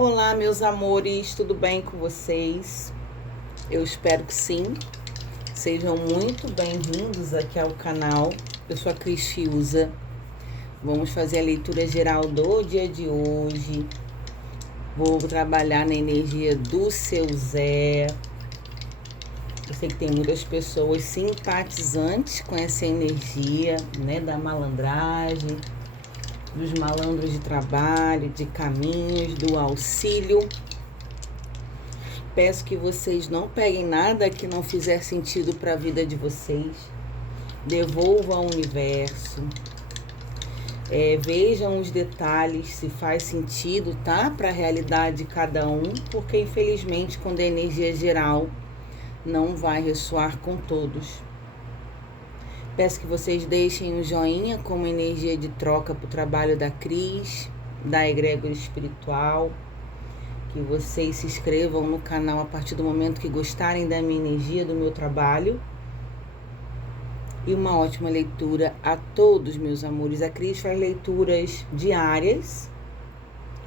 Olá, meus amores, tudo bem com vocês? Eu espero que sim. Sejam muito bem-vindos aqui ao canal. Eu sou a Cris Fiuza. Vamos fazer a leitura geral do dia de hoje. Vou trabalhar na energia do seu Zé. Eu sei que tem muitas pessoas simpatizantes com essa energia, né, da malandragem, dos malandros de trabalho, de caminhos, do auxílio. Peço que vocês não peguem nada que não fizer sentido para a vida de vocês. Devolvam ao universo. Vejam os detalhes, se faz sentido, tá? Para a realidade de cada um, porque infelizmente quando é energia geral, não vai ressoar com todos. Peço que vocês deixem um joinha como energia de troca para o trabalho da Cris, da egrégora espiritual. Que vocês se inscrevam no canal a partir do momento que gostarem da minha energia, do meu trabalho. E uma ótima leitura a todos, meus amores. A Cris faz leituras diárias,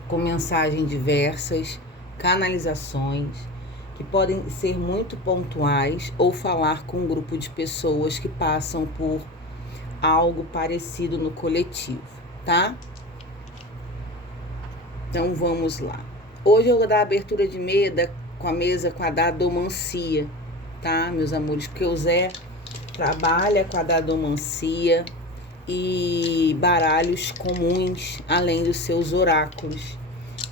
com mensagens diversas, canalizações, que podem ser muito pontuais ou falar com um grupo de pessoas que passam por algo parecido no coletivo, tá? Então vamos lá. Hoje eu vou dar a abertura de mesa com a dadomancia, tá, meus amores? Porque o Zé trabalha com a dadomancia e baralhos comuns, além dos seus oráculos.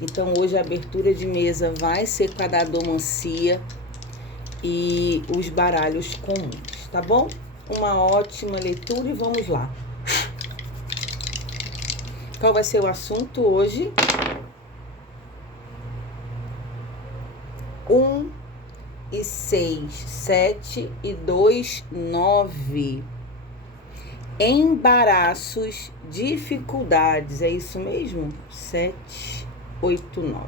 Então hoje a abertura de mesa vai ser com a dadomancia e os baralhos comuns, tá bom? Uma ótima leitura e vamos lá. Qual vai ser o assunto hoje? 1 e 6, 7 e 2, 9. Embaraços, dificuldades, é isso mesmo? 7, 8, 9.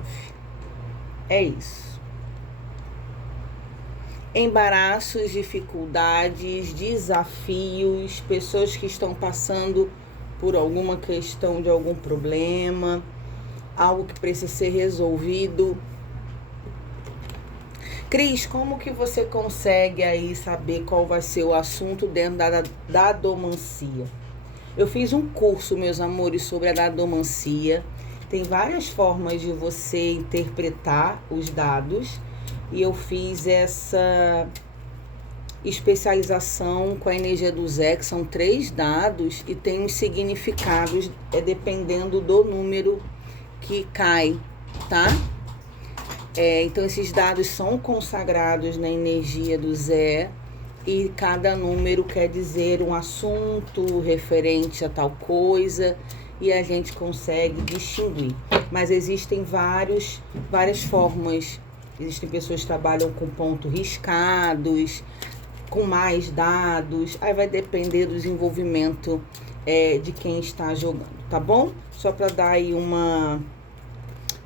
É isso. Embaraços, dificuldades, desafios, pessoas que estão passando por alguma questão de algum problema, algo que precisa ser resolvido. Cris, como que você consegue aí saber qual vai ser o assunto dentro da dadomancia? Eu fiz um curso, meus amores, sobre a dadomancia. Tem várias formas de você interpretar os dados. E eu fiz essa especialização com a energia do Zé, que são 3 dados e tem uns significados dependendo do número que cai, tá? Então esses dados são consagrados na energia do Zé e cada número quer dizer um assunto referente a tal coisa e a gente consegue distinguir. Mas existem várias formas. Existem pessoas que trabalham com pontos riscados, com mais dados. Aí vai depender do desenvolvimento de quem está jogando, tá bom? Só para dar aí uma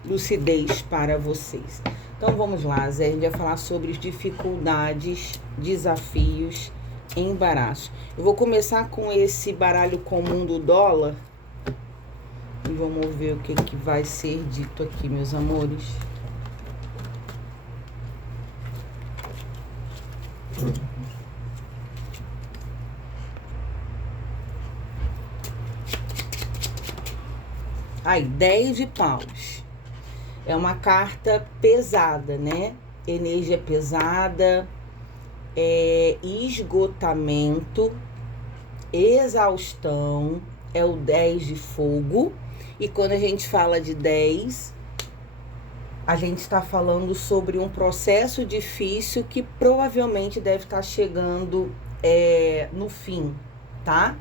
lucidez para vocês. Então vamos lá, Zé, a gente vai falar sobre dificuldades, desafios, embaraço. Eu vou começar com esse baralho comum do dólar e vamos ver o que vai ser dito aqui, meus amores. Aí, 10 de paus. É uma carta pesada, né? Energia pesada, esgotamento, exaustão, é o 10 de fogo. E quando a gente fala de 10, a gente está falando sobre um processo difícil que provavelmente deve estar chegando no fim, tá?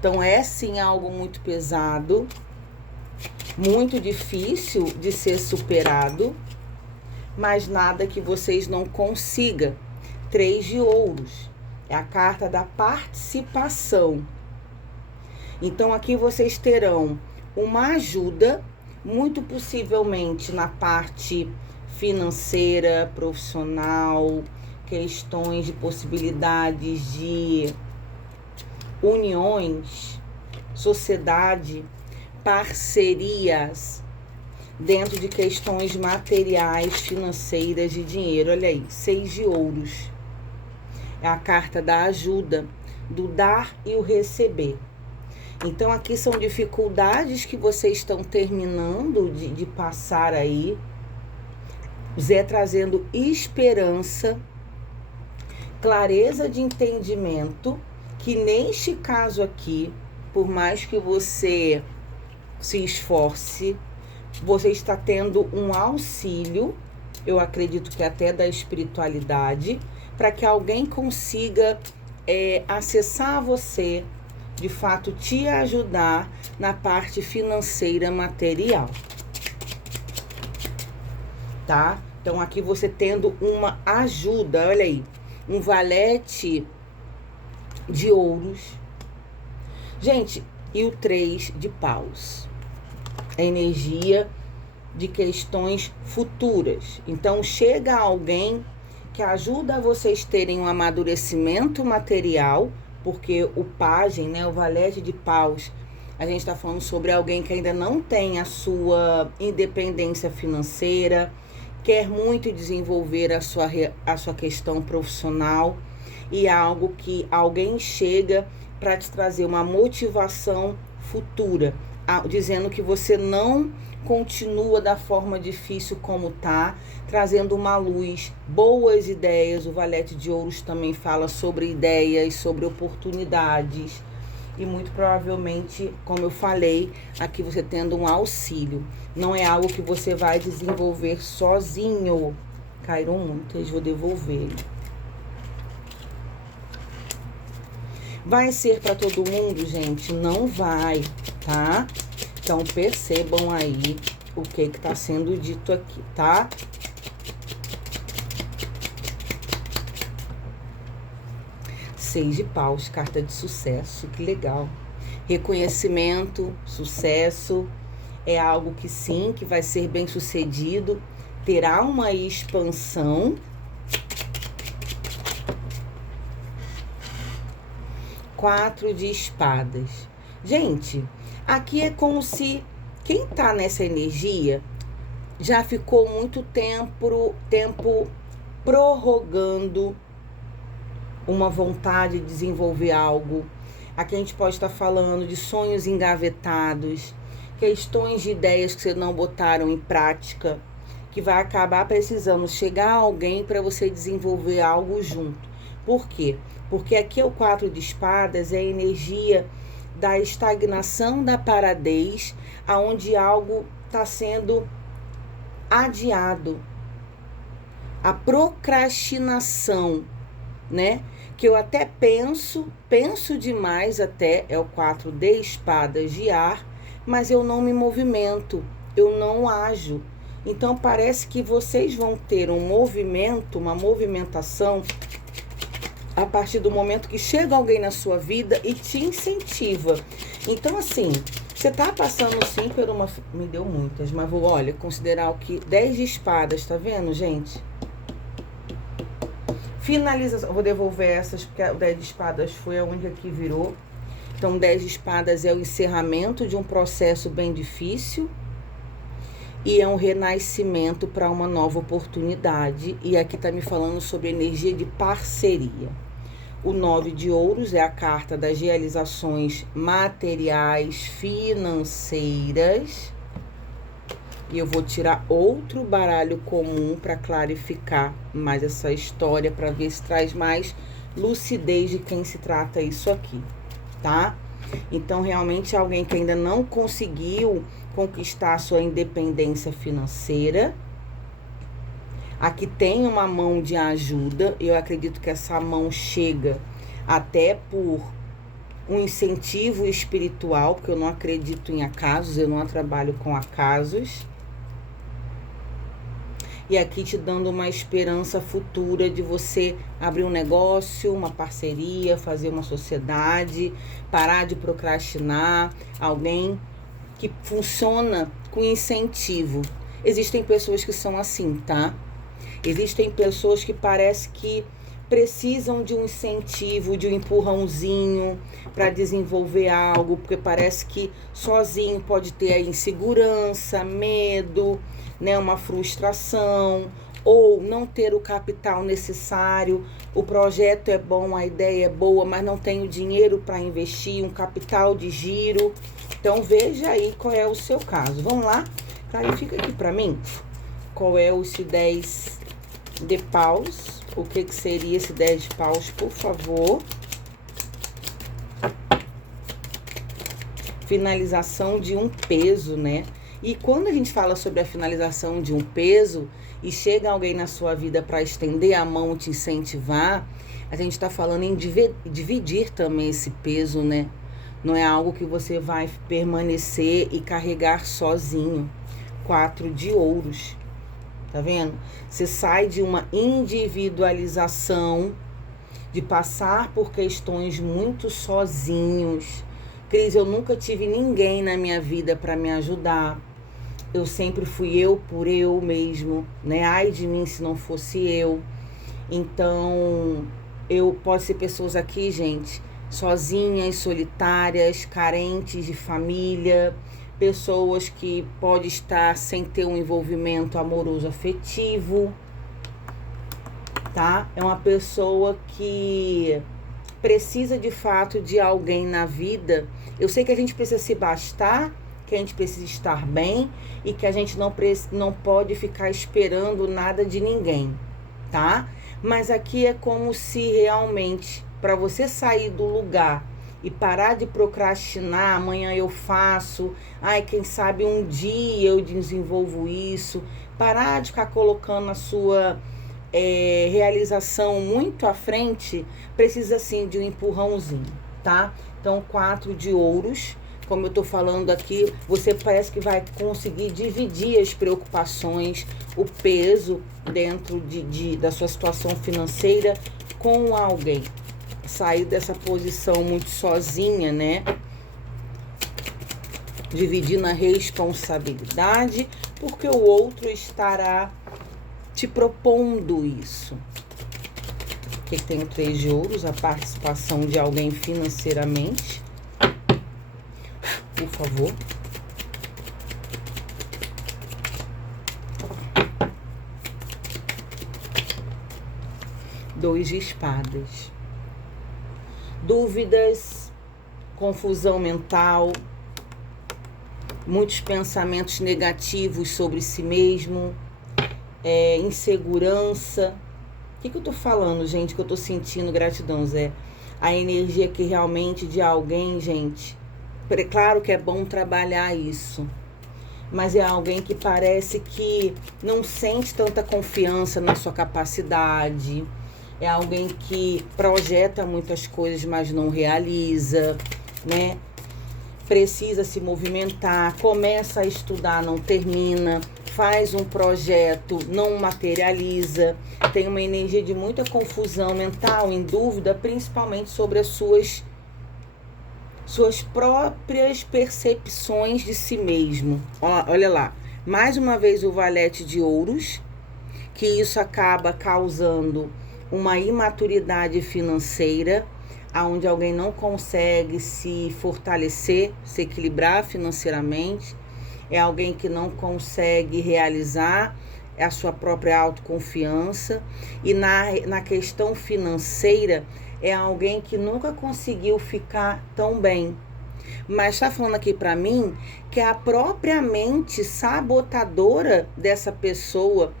Então é sim algo muito pesado, muito difícil de ser superado, mas nada que vocês não consigam. 3 de ouros, é a carta da participação. Então aqui vocês terão uma ajuda, muito possivelmente na parte financeira, profissional, questões de possibilidades de uniões, sociedade, parcerias, dentro de questões materiais, financeiras, de dinheiro. Olha aí, 6 de ouros. É a carta da ajuda, do dar e o receber. Então, aqui são dificuldades que vocês estão terminando de passar aí. Zé trazendo esperança, clareza de entendimento, que neste caso aqui, por mais que você se esforce, você está tendo um auxílio, eu acredito que até da espiritualidade, para que alguém consiga acessar você, de fato te ajudar na parte financeira material, tá? Então aqui você tendo uma ajuda, olha aí, um valete de ouros. Gente, e o 3 de paus. A energia de questões futuras. Então chega alguém que ajuda vocês terem um amadurecimento material, porque o pajem, né, o valete de paus, a gente está falando sobre alguém que ainda não tem a sua independência financeira, quer muito desenvolver a sua questão profissional, e é algo que alguém chega para te trazer uma motivação futura, dizendo que você não continua da forma difícil como tá, trazendo uma luz, boas ideias. O valete de ouros também fala sobre ideias, sobre oportunidades, e muito provavelmente, como eu falei, aqui você tendo um auxílio. Não é algo que você vai desenvolver sozinho. Caíram muitas, vou devolver. Vai ser para todo mundo, gente? Não vai, tá? Então, percebam aí o que está sendo dito aqui, tá? Seis de paus, carta de sucesso, que legal. Reconhecimento, sucesso, é algo que sim, que vai ser bem sucedido, terá uma expansão. 4 de espadas. Gente, aqui é como se quem tá nessa energia já ficou muito tempo prorrogando uma vontade de desenvolver algo. Aqui a gente pode estar falando de sonhos engavetados, questões de ideias que você não botaram em prática, que vai acabar precisando chegar alguém para você desenvolver algo junto. Por quê? Porque aqui é o 4 de espadas, é a energia da estagnação, da paradez, aonde algo está sendo adiado. A procrastinação, né? Que eu até penso demais até, é o 4 de espadas de ar, mas eu não me movimento, eu não ajo. Então parece que vocês vão ter um movimento, uma movimentação, a partir do momento que chega alguém na sua vida e te incentiva. Então, assim, você tá passando sim por uma... Me deu muitas, mas vou, olha, considerar o que... 10 de espadas, tá vendo, gente? Finalização. Vou devolver essas, porque o 10 de espadas foi a única que virou. Então, 10 de espadas é o encerramento de um processo bem difícil. E é um renascimento para uma nova oportunidade. E aqui tá me falando sobre energia de parceria. O 9 de ouros é a carta das realizações materiais, financeiras. E eu vou tirar outro baralho comum para clarificar mais essa história, para ver se traz mais lucidez de quem se trata isso aqui, tá? Então, realmente, alguém que ainda não conseguiu conquistar a sua independência financeira. Aqui tem uma mão de ajuda, eu acredito que essa mão chega até por um incentivo espiritual, porque eu não acredito em acasos, eu não trabalho com acasos. E aqui te dando uma esperança futura de você abrir um negócio, uma parceria, fazer uma sociedade, parar de procrastinar, alguém que funciona com incentivo. Existem pessoas que são assim, tá? Existem pessoas que parece que precisam de um incentivo, de um empurrãozinho para desenvolver algo, porque parece que sozinho pode ter a insegurança, medo, né, uma frustração, ou não ter o capital necessário. O projeto é bom, a ideia é boa, mas não tem o dinheiro para investir, um capital de giro. Então veja aí qual é o seu caso. Vamos lá? Clarifica aqui para mim qual é esse 10 de paus. O que seria esse 10 de paus, por favor? Finalização de um peso, né? E quando a gente fala sobre a finalização de um peso e chega alguém na sua vida para estender a mão, te incentivar, a gente está falando em dividir também esse peso, né? Não é algo que você vai permanecer e carregar sozinho. 4 de ouros. Tá vendo? Você sai de uma individualização, de passar por questões muito sozinhos. Cris, eu nunca tive ninguém na minha vida para me ajudar. Eu sempre fui eu por eu mesmo, né? Ai de mim se não fosse eu. Então, pode ser pessoas aqui, gente, sozinhas, solitárias, carentes de família, pessoas que podem estar sem ter um envolvimento amoroso afetivo, tá? É uma pessoa que precisa de fato de alguém na vida. Eu sei que a gente precisa se bastar, que a gente precisa estar bem e que a gente não pode ficar esperando nada de ninguém, tá? Mas aqui é como se realmente, para você sair do lugar e parar de procrastinar, amanhã eu faço, ai, quem sabe um dia eu desenvolvo isso, parar de ficar colocando a sua realização muito à frente, precisa sim de um empurrãozinho, tá? Então, 4 de ouros, como eu tô falando aqui, você parece que vai conseguir dividir as preocupações, o peso dentro da sua situação financeira com alguém. Sair dessa posição muito sozinha, né? Dividindo a responsabilidade, porque o outro estará te propondo isso. Aqui tem o 3 de ouros, a participação de alguém financeiramente. Por favor. Dois de espadas. Dúvidas, confusão mental, muitos pensamentos negativos sobre si mesmo, insegurança. O que eu tô falando, gente, que eu tô sentindo? Gratidão, Zé. A energia que realmente de alguém, gente. Claro que é bom trabalhar isso, mas é alguém que parece que não sente tanta confiança na sua capacidade. É alguém que projeta muitas coisas, mas não realiza, né? Precisa se movimentar, começa a estudar, não termina, faz um projeto, não materializa. Tem uma energia de muita confusão mental, em dúvida, principalmente sobre as suas próprias percepções de si mesmo. Olha lá, mais uma vez o valete de ouros, que isso acaba causando uma imaturidade financeira, onde alguém não consegue se fortalecer, se equilibrar financeiramente, é alguém que não consegue realizar a sua própria autoconfiança, e na questão financeira é alguém que nunca conseguiu ficar tão bem. Mas está falando aqui para mim que é a própria mente sabotadora dessa pessoa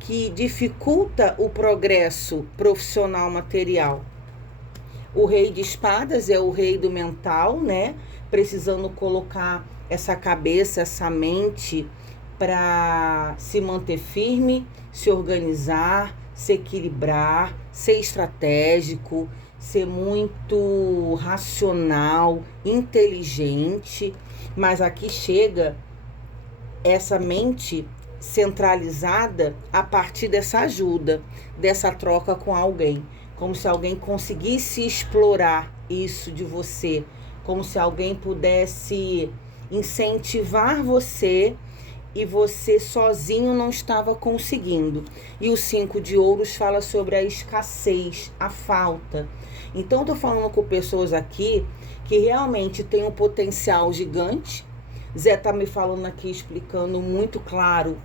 que dificulta o progresso profissional material. O rei de espadas é o rei do mental, né? Precisando colocar essa cabeça, essa mente para se manter firme, se organizar, se equilibrar, ser estratégico, ser muito racional, inteligente. Mas aqui chega essa mente centralizada a partir dessa ajuda, dessa troca com alguém. Como se alguém conseguisse explorar isso de você, como se alguém pudesse incentivar você e você sozinho não estava conseguindo. E o 5 de ouros fala sobre a escassez, a falta. Então, eu tô falando com pessoas aqui que realmente têm um potencial gigante. Zé tá me falando aqui, explicando muito claro,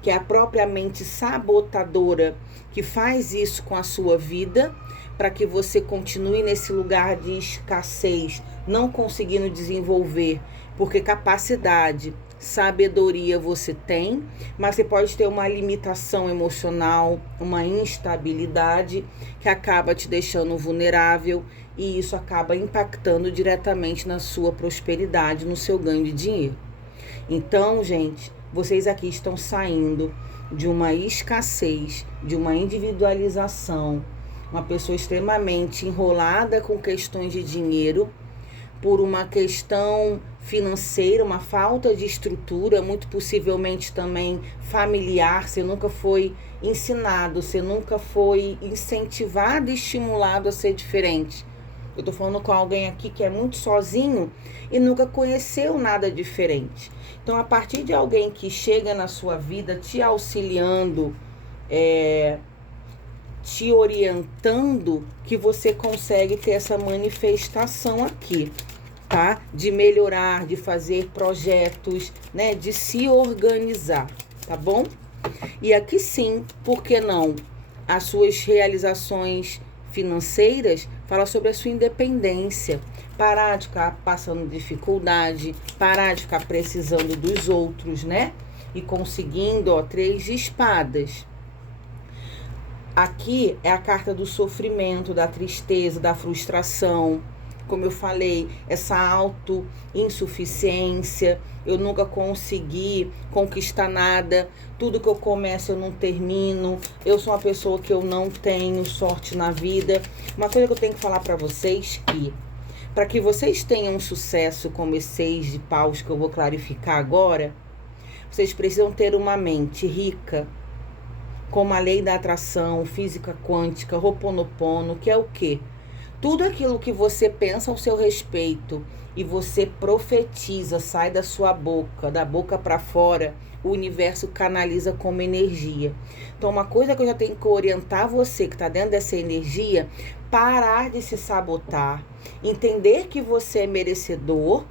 que é a própria mente sabotadora que faz isso com a sua vida, para que você continue nesse lugar de escassez, não conseguindo desenvolver, porque capacidade, sabedoria você tem, mas você pode ter uma limitação emocional, uma instabilidade que acaba te deixando vulnerável, e isso acaba impactando diretamente na sua prosperidade, no seu ganho de dinheiro. Então, gente, vocês aqui estão saindo de uma escassez, de uma individualização, uma pessoa extremamente enrolada com questões de dinheiro, por uma questão financeira, uma falta de estrutura, muito possivelmente também familiar. Você nunca foi ensinado, você nunca foi incentivado e estimulado a ser diferente. Eu tô falando com alguém aqui que é muito sozinho e nunca conheceu nada diferente. Então, a partir de alguém que chega na sua vida te auxiliando, te orientando, que você consegue ter essa manifestação aqui, tá? De melhorar, de fazer projetos, né? De se organizar, tá bom? E aqui sim, por que não? As suas realizações financeiras fala sobre a sua independência. Parar de ficar passando dificuldade, parar de ficar precisando dos outros, né? E conseguindo, ó, 3 de espadas. Aqui é a carta do sofrimento, da tristeza, da frustração. Como eu falei, essa auto-insuficiência, eu nunca consegui conquistar nada, tudo que eu começo eu não termino, eu sou uma pessoa que eu não tenho sorte na vida. Uma coisa que eu tenho que falar para vocês que, para que vocês tenham um sucesso como esse 6 de paus que eu vou clarificar agora, vocês precisam ter uma mente rica, como a lei da atração, física quântica, Ho'oponopono, que é o quê? Tudo aquilo que você pensa ao seu respeito e você profetiza, sai da sua boca, da boca para fora, o universo canaliza como energia. Então, uma coisa que eu já tenho que orientar você que está dentro dessa energia, parar de se sabotar, entender que você é merecedor,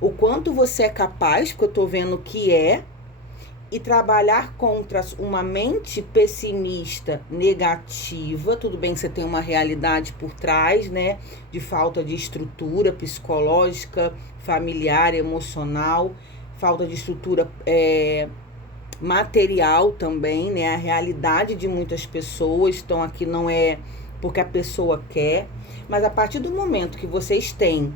o quanto você é capaz, porque eu estou vendo que é, e trabalhar contra uma mente pessimista, negativa. Tudo bem que você tem uma realidade por trás, né? De falta de estrutura psicológica, familiar, emocional, falta de estrutura material também, né? A realidade de muitas pessoas. Então, aqui não é porque a pessoa quer, mas a partir do momento que vocês têm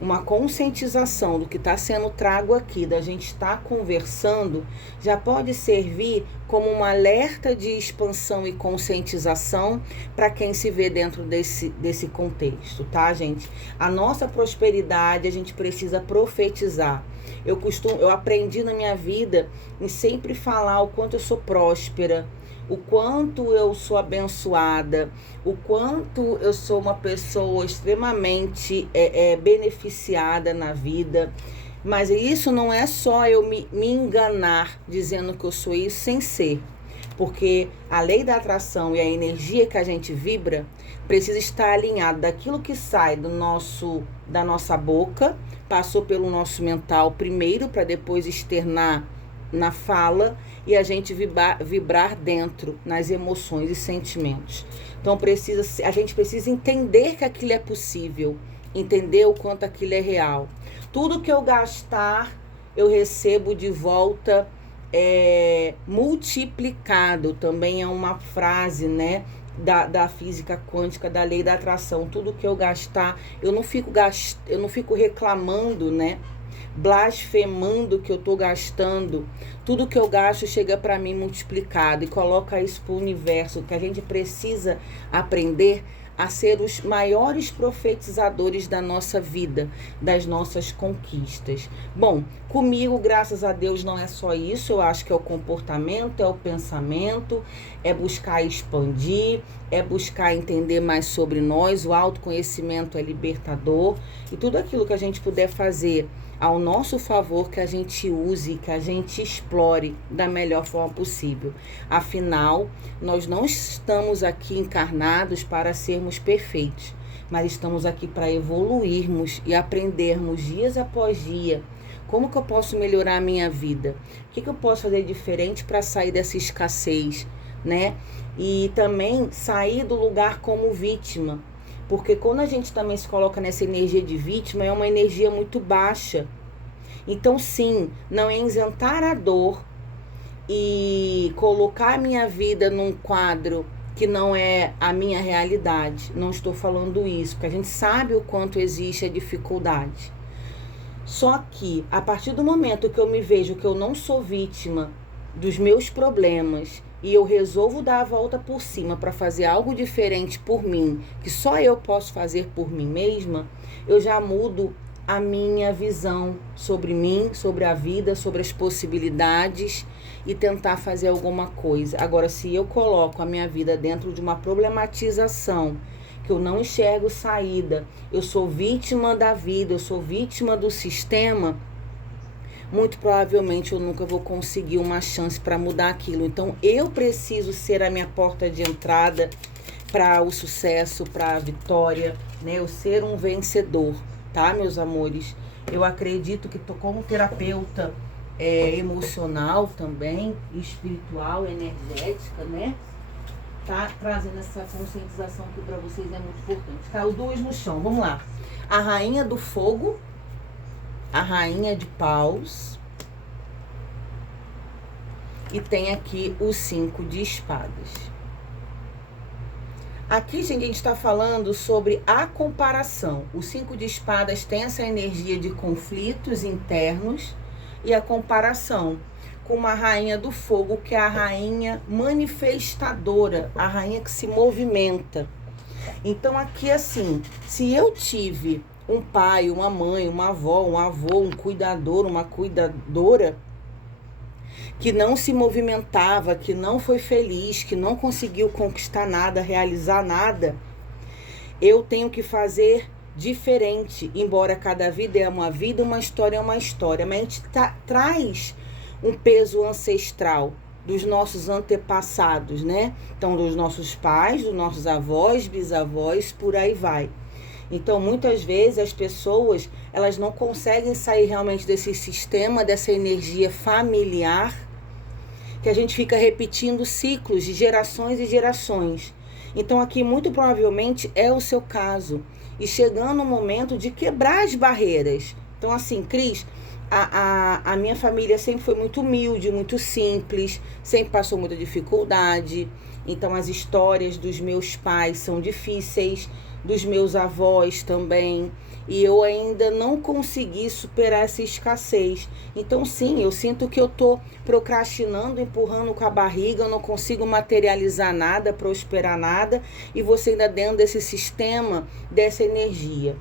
uma conscientização do que está sendo trago aqui, da gente estar conversando, já pode servir como um alerta de expansão e conscientização para quem se vê dentro desse contexto, tá, gente? A nossa prosperidade, a gente precisa profetizar. Eu aprendi na minha vida em sempre falar o quanto eu sou próspera, o quanto eu sou abençoada, o quanto eu sou uma pessoa extremamente beneficiada na vida. Mas isso não é só eu me enganar dizendo que eu sou isso sem ser. Porque a lei da atração e a energia que a gente vibra precisa estar alinhada daquilo que sai da nossa boca, passou pelo nosso mental primeiro para depois externar na fala e a gente vibrar dentro, nas emoções e sentimentos. Então a gente precisa entender que aquilo é possível, entender o quanto aquilo é real. Tudo que eu gastar, eu recebo de volta multiplicado. Também é uma frase, né, da física quântica, da lei da atração. Tudo que eu gastar, eu não fico reclamando, né, blasfemando que eu tô gastando. Tudo que eu gasto chega para mim multiplicado e coloca isso pro universo, que a gente precisa aprender a ser os maiores profetizadores da nossa vida, das nossas conquistas. Bom, comigo, graças a Deus, não é só isso. Eu acho que é o comportamento, é o pensamento, é buscar expandir, é buscar entender mais sobre nós. O autoconhecimento é libertador. E tudo aquilo que a gente puder fazer ao nosso favor, que a gente use, que a gente explore da melhor forma possível. Afinal, nós não estamos aqui encarnados para sermos perfeitos, mas estamos aqui para evoluirmos e aprendermos dias após dia. Como que eu posso melhorar a minha vida? O que eu posso fazer diferente para sair dessa escassez, né? E também sair do lugar como vítima. Porque quando a gente também se coloca nessa energia de vítima, é uma energia muito baixa. Então, sim, não é isentar a dor e colocar a minha vida num quadro que não é a minha realidade. Não estou falando isso, porque a gente sabe o quanto existe a dificuldade. Só que, a partir do momento que eu me vejo que eu não sou vítima dos meus problemas, e eu resolvo dar a volta por cima para fazer algo diferente por mim, que só eu posso fazer por mim mesma, eu já mudo a minha visão sobre mim, sobre a vida, sobre as possibilidades e tentar fazer alguma coisa. Agora, se eu coloco a minha vida dentro de uma problematização, que eu não enxergo saída, eu sou vítima da vida, eu sou vítima do sistema, muito provavelmente eu nunca vou conseguir uma chance para mudar aquilo. Então, eu preciso ser a minha porta de entrada para o sucesso, para a vitória, né? Eu ser um vencedor, tá, meus amores? Eu acredito que tô como terapeuta emocional também, espiritual, energética, né? Tá trazendo essa conscientização que para vocês é muito importante. Tá, os dois no chão, vamos lá. A rainha do fogo, a rainha de paus e tem aqui o 5 de espadas. Aqui, gente, a gente está falando sobre a comparação. O 5 de espadas tem essa energia de conflitos internos e a comparação com uma rainha do fogo, que é a rainha manifestadora, a rainha que se movimenta. Então, aqui, assim, se eu tive um pai, uma mãe, uma avó, um avô, um cuidador, uma cuidadora que não se movimentava, que não foi feliz, que não conseguiu conquistar nada, realizar nada, eu tenho que fazer diferente. Embora cada vida é uma história é uma história, mas a gente traz um peso ancestral dos nossos antepassados, né? Então, dos nossos pais, dos nossos avós, bisavós, por aí vai. Então, muitas vezes as pessoas, elas não conseguem sair realmente desse sistema, dessa energia familiar, que a gente fica repetindo ciclos de gerações e gerações. Então, aqui, muito provavelmente, é o seu caso. E chegando o momento de quebrar as barreiras. Então, assim, Cris, a minha família sempre foi muito humilde, muito simples, sempre passou muita dificuldade. Então, as histórias dos meus pais são difíceis, dos meus avós também, e eu ainda não consegui superar essa escassez. Então, sim, eu sinto que eu tô procrastinando, empurrando com a barriga, eu não consigo materializar nada, prosperar nada, e você ainda dentro desse sistema, dessa energia.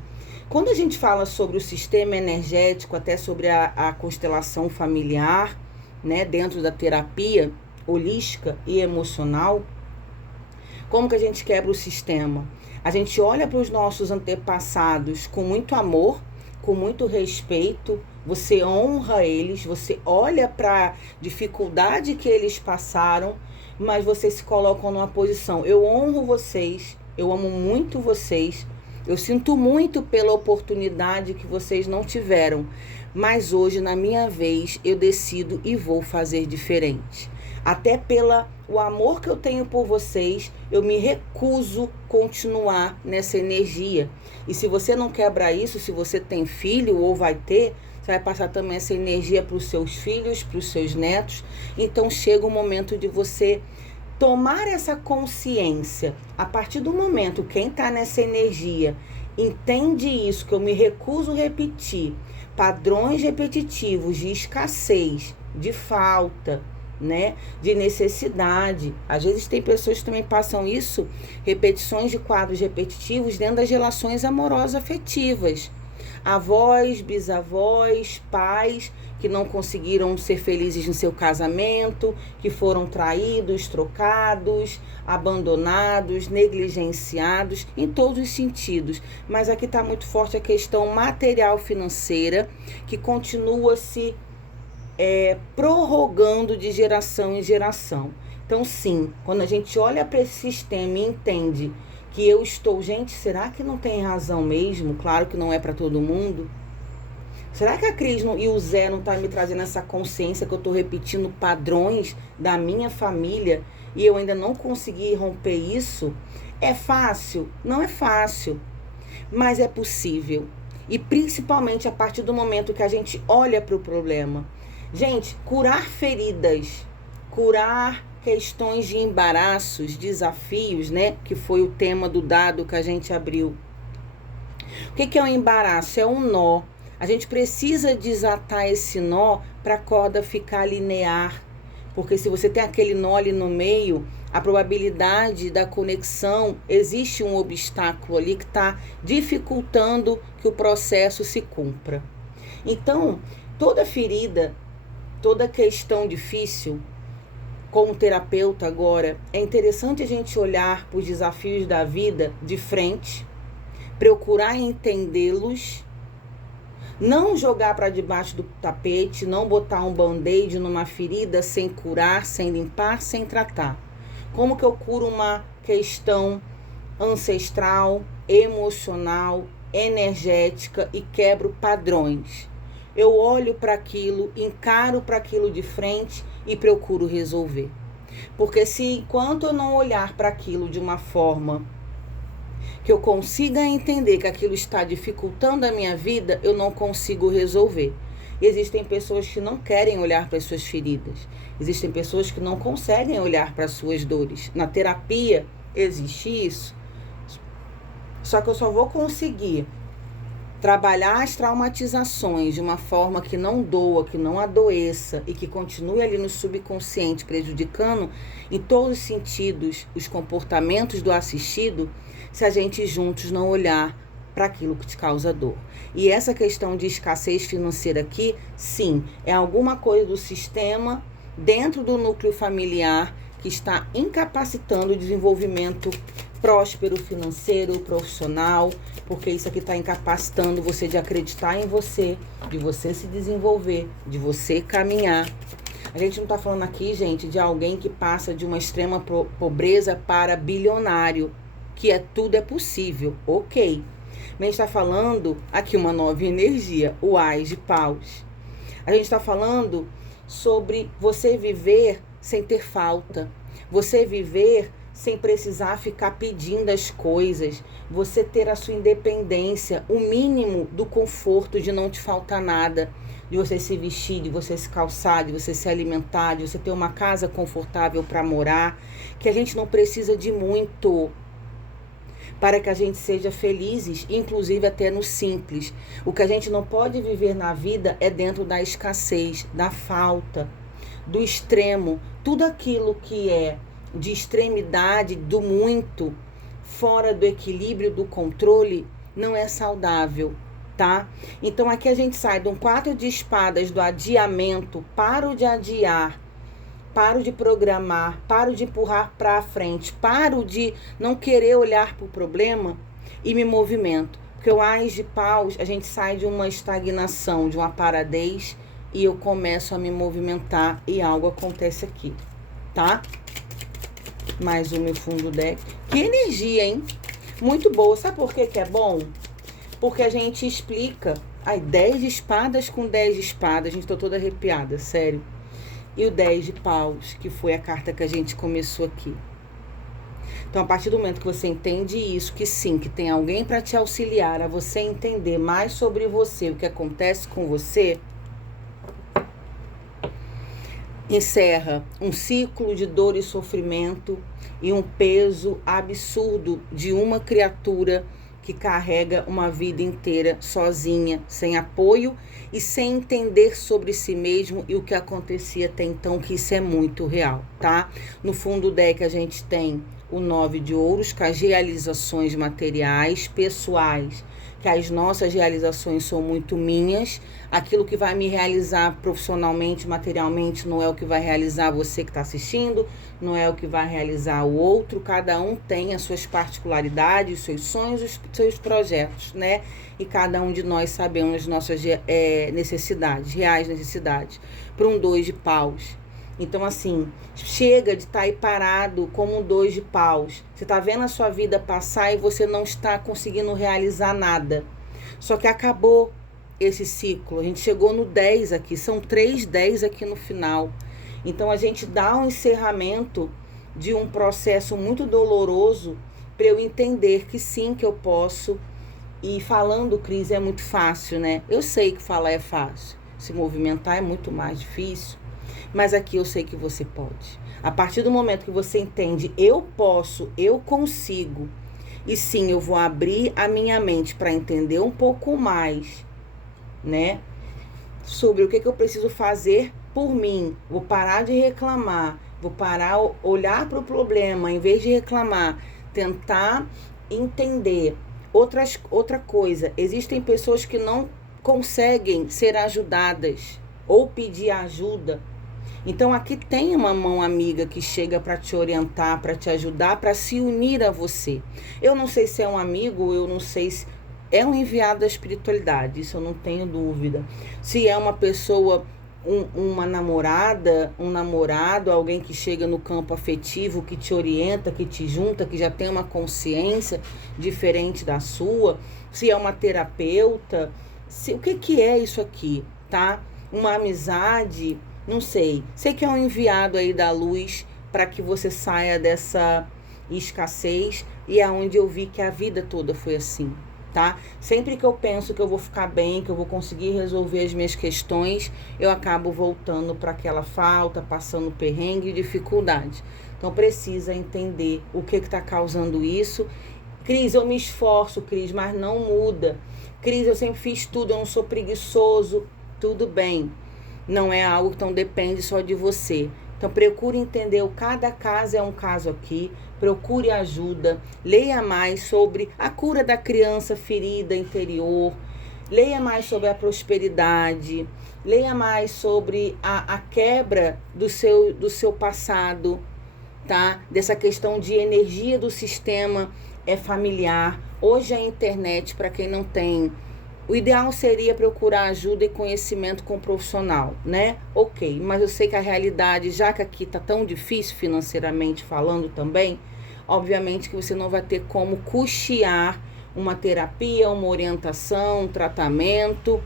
Quando a gente fala sobre o sistema energético, até sobre a constelação familiar, né, dentro da terapia holística e emocional, como que a gente quebra o sistema? A gente olha para os nossos antepassados com muito amor, com muito respeito, você honra eles, você olha para a dificuldade que eles passaram, mas você se coloca numa posição: eu honro vocês, eu amo muito vocês, eu sinto muito pela oportunidade que vocês não tiveram, mas hoje, na minha vez, eu decido e vou fazer diferente. Até pelo amor que eu tenho por vocês, eu me recuso continuar nessa energia. E se você não quebra isso, se você tem filho ou vai ter, você vai passar também essa energia para os seus filhos, para os seus netos. Então chega o momento de você tomar essa consciência. A partir do momento, quem está nessa energia entende isso, que eu me recuso a repetir padrões repetitivos de escassez, de falta, né, de necessidade. Às vezes tem pessoas que também passam isso, repetições de quadros repetitivos dentro das relações amorosas afetivas. Avós, bisavós, pais que não conseguiram ser felizes no seu casamento, que foram traídos, trocados, abandonados, negligenciados, em todos os sentidos. Mas aqui está muito forte a questão material financeira, que continua se prorrogando de geração em geração. Então, sim, quando a gente olha para esse sistema e entende que eu estou... Gente, será que não tem razão mesmo? Claro que não é para todo mundo. Será que a Cris e o Zé não tá me trazendo essa consciência que eu estou repetindo padrões da minha família e eu ainda não consegui romper isso? É fácil? Não é fácil, mas é possível. E principalmente a partir do momento que a gente olha para o problema. Gente, curar feridas, curar questões de embaraços, desafios, né? Que foi o tema do dado que a gente abriu. O que é um embaraço? É um nó. A gente precisa desatar esse nó para a corda ficar linear. Porque se você tem aquele nó ali no meio, a probabilidade da conexão, existe um obstáculo ali que está dificultando que o processo se cumpra. Então, toda ferida, toda questão difícil, como terapeuta agora, é interessante a gente olhar para os desafios da vida de frente, procurar entendê-los, não jogar para debaixo do tapete, não botar um band-aid numa ferida sem curar, sem limpar, sem tratar. Como que eu curo uma questão ancestral, emocional, energética e quebro padrões? Eu olho para aquilo, encaro para aquilo de frente e procuro resolver. Porque se enquanto eu não olhar para aquilo de uma forma que eu consiga entender que aquilo está dificultando a minha vida, eu não consigo resolver. Existem pessoas que não querem olhar para as suas feridas. Existem pessoas que não conseguem olhar para as suas dores. Na terapia existe isso. Só que eu só vou conseguir trabalhar as traumatizações de uma forma que não doa, que não adoeça e que continue ali no subconsciente, prejudicando em todos os sentidos os comportamentos do assistido, se a gente juntos não olhar para aquilo que te causa dor. E essa questão de escassez financeira aqui, sim, é alguma coisa do sistema dentro do núcleo familiar que está incapacitando o desenvolvimento próspero, financeiro, profissional, porque isso aqui está incapacitando você de acreditar em você, de você se desenvolver, de você caminhar. A gente não está falando aqui, gente, de alguém que passa de uma extrema pobreza para bilionário, que tudo é possível, ok. Mas a gente está falando aqui uma nova energia, o Ás de Paus. A gente está falando sobre você viver sem ter falta, você viver sem precisar ficar pedindo as coisas, você ter a sua independência, o mínimo do conforto de não te faltar nada, de você se vestir, de você se calçar, de você se alimentar, de você ter uma casa confortável para morar, que a gente não precisa de muito para que a gente seja felizes, inclusive até no simples. O que a gente não pode viver na vida é dentro da escassez, da falta, do extremo, tudo aquilo que é de extremidade, do muito, fora do equilíbrio, do controle, não é saudável, tá? Então aqui a gente sai de um 4 de espadas do adiamento, paro de adiar, paro de programar, paro de empurrar para frente, paro de não querer olhar para o problema e me movimento. Porque o Ás de Paus, a gente sai de uma estagnação, de uma paradez e eu começo a me movimentar e algo acontece aqui, tá? Mais o meu fundo deck. Que energia, hein? Muito boa. Sabe por que é bom? Porque a gente explica. Ai, 10 de espadas com 10 de espadas. A gente tá toda arrepiada, sério. E o 10 de paus, que foi a carta que a gente começou aqui. Então, a partir do momento que você entende isso, que sim, que tem alguém para te auxiliar a você entender mais sobre você, o que acontece com você, encerra um ciclo de dor e sofrimento e um peso absurdo de uma criatura que carrega uma vida inteira sozinha, sem apoio e sem entender sobre si mesmo e o que acontecia até então, que isso é muito real, tá? No fundo do deck a gente tem o 9 de ouros, com as realizações materiais, pessoais, que as nossas realizações são muito minhas. Aquilo que vai me realizar profissionalmente, materialmente, não é o que vai realizar você que está assistindo, não é o que vai realizar o outro. Cada um tem as suas particularidades, os seus sonhos, os seus projetos, né? E cada um de nós sabemos as nossas necessidades, reais necessidades. Para um 2 de paus. Então, assim, chega de estar aí parado como um 2 de paus. Você está vendo a sua vida passar e você não está conseguindo realizar nada. Só que acabou esse ciclo. A gente chegou no 10 aqui. São 3 10 aqui no final. Então, a gente dá um encerramento de um processo muito doloroso para eu entender que sim, que eu posso. E falando, Cris, é muito fácil, né? Eu sei que falar é fácil. Se movimentar é muito mais difícil. Mas aqui eu sei que você pode. A partir do momento que você entende, eu posso, eu consigo. E sim, eu vou abrir a minha mente para entender um pouco mais, né? Sobre o que eu preciso fazer por mim. Vou parar de reclamar. Vou parar, olhar para o problema, em vez de reclamar. Tentar entender. Outra coisa, existem pessoas que não conseguem ser ajudadas ou pedir ajuda. Então aqui tem uma mão amiga que chega para te orientar, para te ajudar, para se unir a você. Eu não sei se é um amigo, eu não sei se é um enviado da espiritualidade, isso eu não tenho dúvida. Se é uma pessoa, uma namorada, um namorado, alguém que chega no campo afetivo, que te orienta, que te junta, que já tem uma consciência diferente da sua. Se é uma terapeuta, o que é isso aqui, tá? Uma amizade. Não sei. Sei que é um enviado aí da luz para que você saia dessa escassez. E é onde eu vi que a vida toda foi assim, tá? Sempre que eu penso que eu vou ficar bem, que eu vou conseguir resolver as minhas questões, eu acabo voltando para aquela falta, passando perrengue e dificuldade. Então precisa entender o que está causando isso. Cris, eu me esforço, Cris, mas não muda. Cris, eu sempre fiz tudo, eu não sou preguiçoso. Tudo bem. Não é algo que então depende só de você. Então procure entender, cada caso é um caso aqui. Procure ajuda. Leia mais sobre a cura da criança ferida interior. Leia mais sobre a prosperidade. Leia mais sobre a quebra do seu passado, tá? Dessa questão de energia do sistema familiar. Hoje a internet, para quem não tem, o ideal seria procurar ajuda e conhecimento com um profissional, né? Ok, mas eu sei que a realidade, já que aqui tá tão difícil financeiramente falando também, obviamente que você não vai ter como custear uma terapia, uma orientação, um tratamento,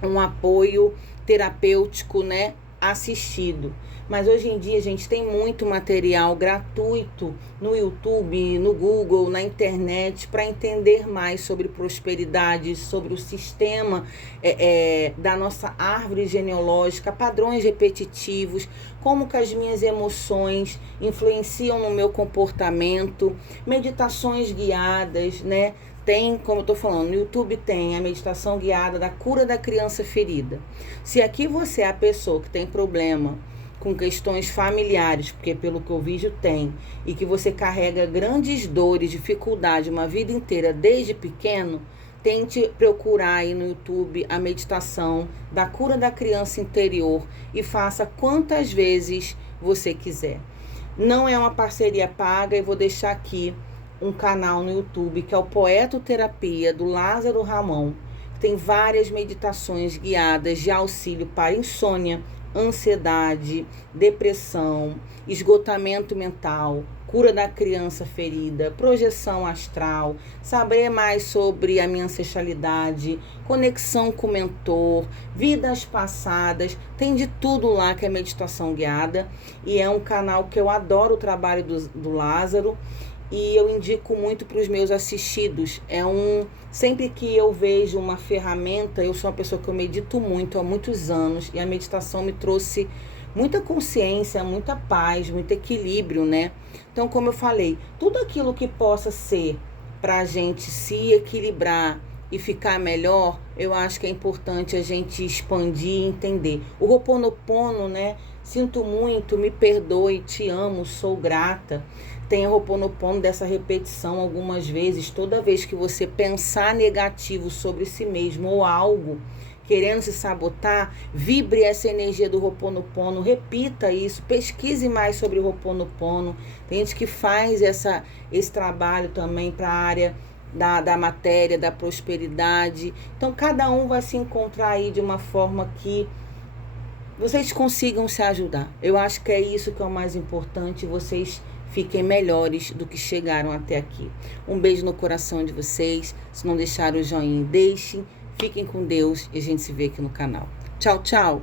um apoio terapêutico, né? Assistido. Mas hoje em dia, gente, tem muito material gratuito no YouTube, no Google, na internet, para entender mais sobre prosperidade, sobre o sistema da nossa árvore genealógica, padrões repetitivos, como que as minhas emoções influenciam no meu comportamento, meditações guiadas, né? Tem, como eu tô falando, no YouTube tem a meditação guiada da cura da criança ferida. Se aqui você é a pessoa que tem problema com questões familiares, porque pelo que eu vejo tem, e que você carrega grandes dores, dificuldade uma vida inteira desde pequeno, tente procurar aí no YouTube a meditação da cura da criança interior e faça quantas vezes você quiser. Não é uma parceria paga, e vou deixar aqui um canal no YouTube que é o Poetoterapia do Lázaro Ramon. Tem várias meditações guiadas de auxílio para insônia, ansiedade, depressão, esgotamento mental, cura da criança ferida, projeção astral, saber mais sobre a minha ancestralidade, conexão com o mentor, vidas passadas, tem de tudo lá que é meditação guiada, e é um canal que eu adoro o trabalho do Lázaro, e eu indico muito para os meus assistidos. Sempre que eu vejo uma ferramenta, eu sou uma pessoa que eu medito muito há muitos anos, e a meditação me trouxe muita consciência, muita paz, muito equilíbrio, né? Então, como eu falei, tudo aquilo que possa ser para a gente se equilibrar e ficar melhor, eu acho que é importante a gente expandir e entender. O Ho'oponopono, né? Sinto muito, me perdoe, te amo, sou grata. Tenha Ho'oponopono dessa repetição algumas vezes. Toda vez que você pensar negativo sobre si mesmo ou algo querendo se sabotar, vibre essa energia do Ho'oponopono, repita isso, pesquise mais sobre o Ho'oponopono. Tem gente que faz esse trabalho também para a área da matéria, da prosperidade. Então, cada um vai se encontrar aí de uma forma que vocês consigam se ajudar. Eu acho que é isso que é o mais importante, vocês fiquem melhores do que chegaram até aqui. Um beijo no coração de vocês. Se não deixaram o joinha, deixem. Fiquem com Deus e a gente se vê aqui no canal. Tchau, tchau!